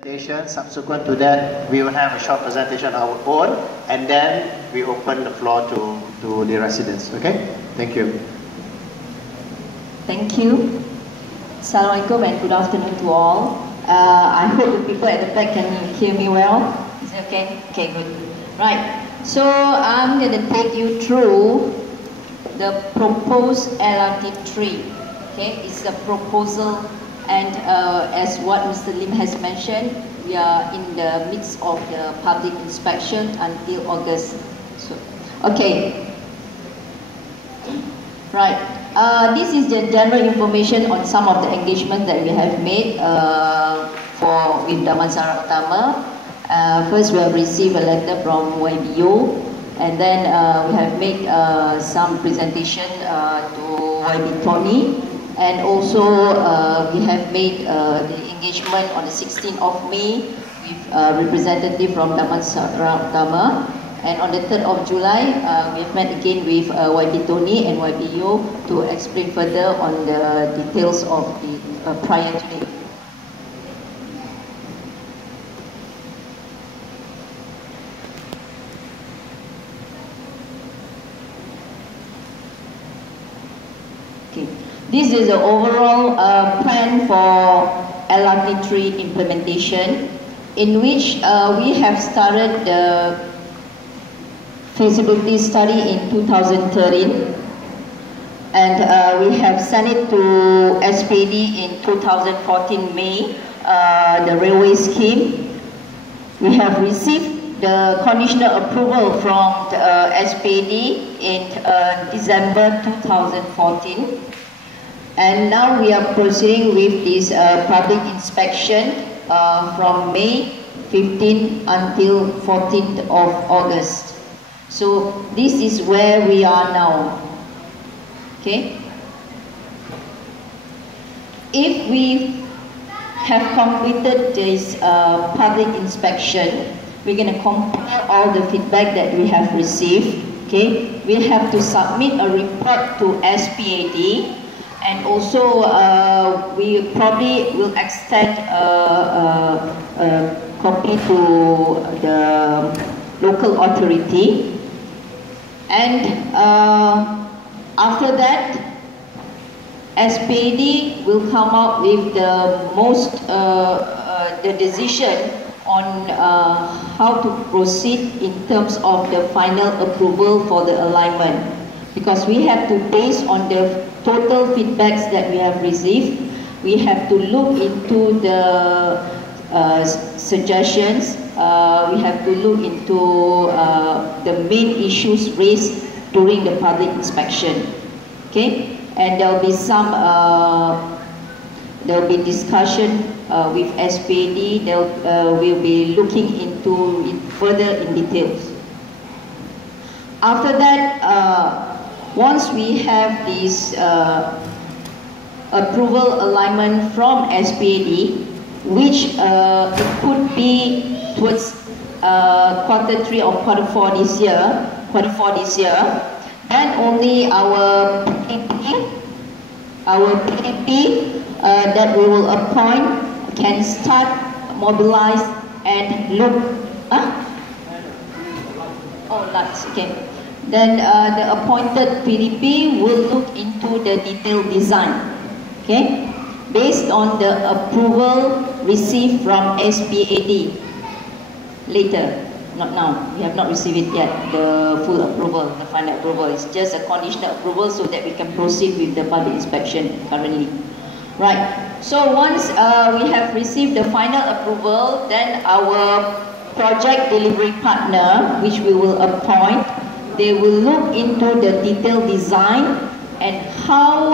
Subsequent to that, we will have a short presentation of our own, and then we open the floor to the residents. Okay? Thank you. Thank you. Assalamualaikum and good afternoon to all. I hope the people at the back can hear me well. Is it okay? Okay, good. Right. So I'm going to take you through the proposed LRT3. Okay, it's a proposal. And as what Mr. Lim has mentioned, we are in the midst of the public inspection until August. So, okay. Right. This is the general information on some of the engagements that we have made with Damansara Utama. First, we have received a letter from YBO, and then we have made some presentation to YB Tony. And also, we have made the engagement on the 16th of May with a representative from Damansara Utama. And on the 3rd of July, we have met again with YB Tony and YBO to explain further on the details of the prior to the This is the overall plan for LRT3 implementation, in which we have started the feasibility study in 2013, and we have sent it to SPD in 2014 May, the railway scheme. We have received the conditional approval from the SPD in December 2014. And now we are proceeding with this public inspection from May 15 until 14th of August. So this is where we are now. Okay. If we have completed this public inspection, we're going to compile all the feedback that we have received. Okay. We have to submit a report to SPAD. And also, we probably will extend a copy to the local authority. And after that, SPD will come up with the decision on how to proceed in terms of the final approval for the alignment. Because we have to base on the total feedbacks that we have received, we have to look into the suggestions, we have to look into the main issues raised during the public inspection. Okay, and there will be some, there will be discussion with SPD. We'll be looking into it further in details. After that, once we have this approval alignment from SPD, which it could be towards Q3 or Q4 this year, then only our PDP that we will appoint can start mobilize and look. Oh, that's okay. Then the appointed PDP will look into the detailed design, okay, based on the approval received from SPAD. Later, not now, we have not received it yet, the full approval, the final approval. It's just a conditional approval so that we can proceed with the public inspection currently. Right, so once we have received the final approval, then our project delivery partner, which we will appoint, they will look into the detailed design and how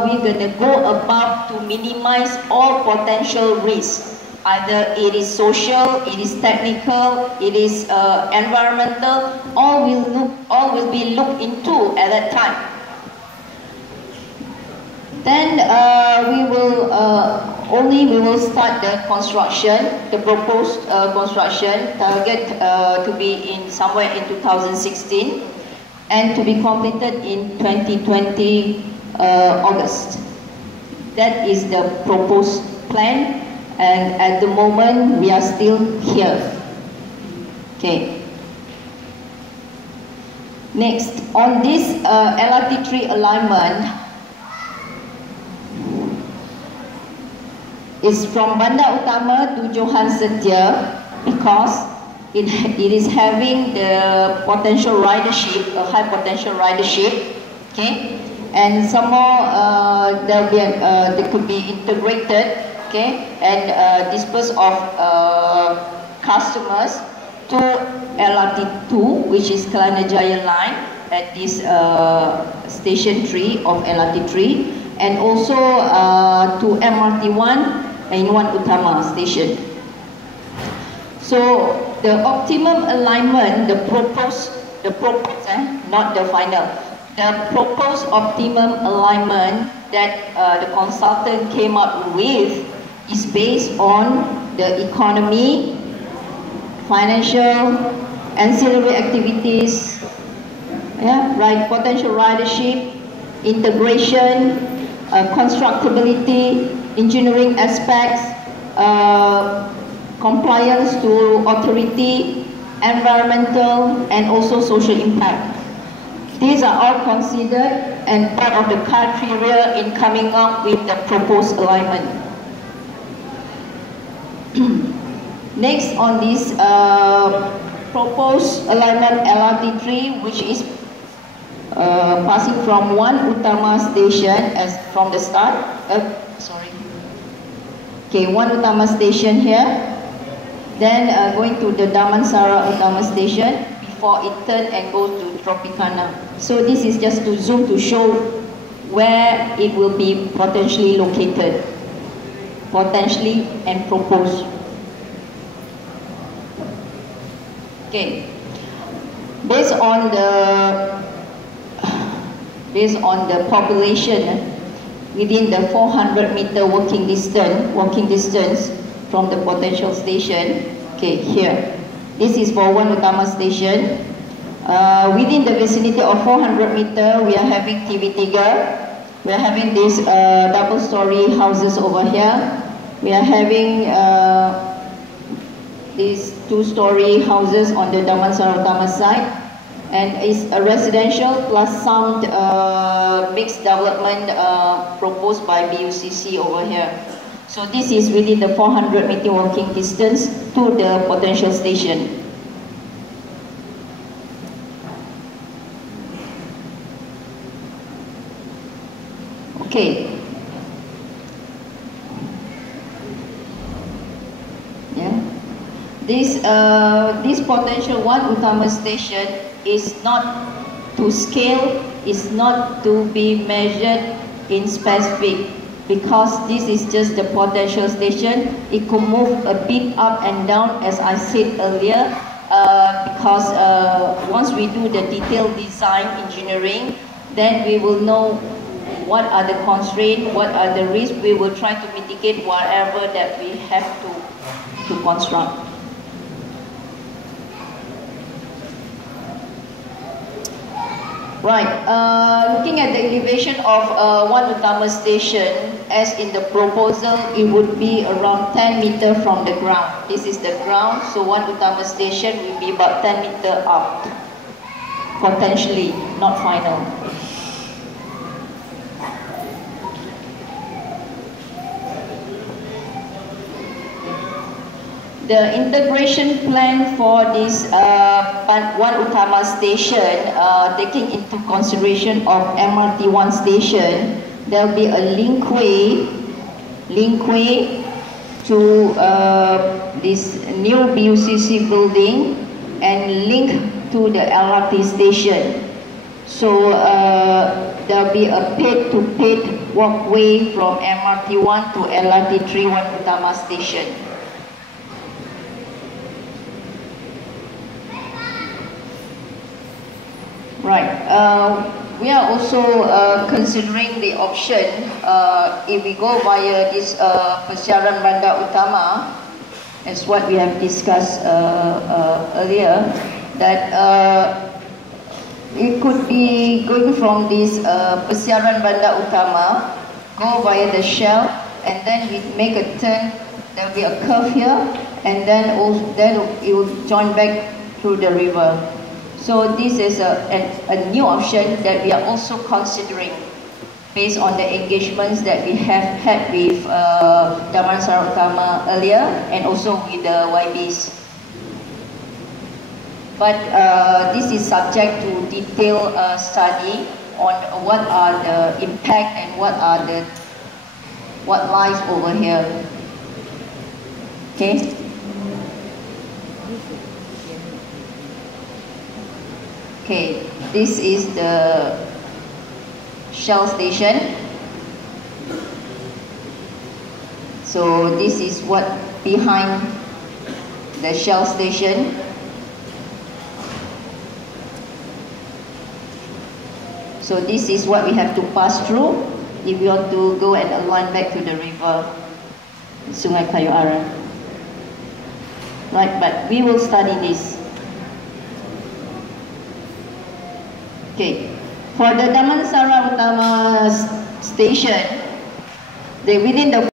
we're going to go about to minimize all potential risks. Either it is social, it is technical, it is environmental, all will be looked into at that time. Then we will start the construction, the proposed construction, target to be in somewhere in 2016 and to be completed in 2020 August. That is the proposed plan. And at the moment, we are still here. Okay. Next, on this LRT3 alignment, is from Bandar Utama to Johan Setia because it is having the potential ridership, a high potential ridership, okay, and some more they could be integrated, okay, and disperse of customers to LRT2, which is Kelana Jaya line at this station 3 of LRT3, and also to MRT1 in Wan Utama station. So the optimum alignment, the proposed, not the final, the proposed optimum alignment that the consultant came up with is based on the economy, financial, ancillary activities, potential ridership, integration, constructability, engineering aspects, compliance to authority, environmental, and also social impact. These are all considered and part of the criteria in coming up with the proposed alignment. Next on this proposed alignment LRT3, which is passing from Wan Utama station as from the start. Wan Utama station here, then going to the Damansara Utama station before it turns and goes to Tropicana. So this is just to zoom to show where it will be potentially located, potentially and proposed. Okay, based on the population within the 400-meter walking distance from the potential station. Okay, here. This is for Wan Utama station. Within the vicinity of 400 meter, we are having TV3. We are having these double-story houses over here. We are having these two-story houses on the Damansara Utama side. And it's a residential plus some mixed development proposed by BUCC over here. So this is within the 400-meter walking distance to the potential station. Okay. Yeah. This potential Wan Utama station is not to scale, is not to be measured in specific, because this is just the potential station. It could move a bit up and down, as I said earlier, because once we do the detailed design engineering, then we will know what are the constraints, what are the risks. We will try to mitigate whatever that we have to construct. Right, looking at the elevation of Wan Utama station, as in the proposal, it would be around 10 meters from the ground. This is the ground, so Wan Utama station will be about 10 meters up, potentially, not final. The integration plan for this Wan Utama station, taking into consideration of MRT1 station, there will be a linkway to this new BUCC building and link to the LRT station. So there will be a paid walkway from MRT1 to LRT3 Wan Utama station. Right. We are also considering the option, if we go via this Prasarana Bandar Utama, as what we have discussed earlier, that it could be going from this Prasarana Bandar Utama, go via the Shell, and then we make a turn there will be a curve here, and then it will join back through the river. So this is a new option that we are also considering based on the engagements that we have had with Damansara Utama earlier, and also with the YBs. But this is subject to detailed study on what are the impact and what lies over here. Okay. Okay, this is the Shell station. So this is what behind the Shell station. So this is what we have to pass through if we want to go and align back to the river, Sungai Kayu Aram. Right, but we will study this. Okay, for the Damansara Utama station, within the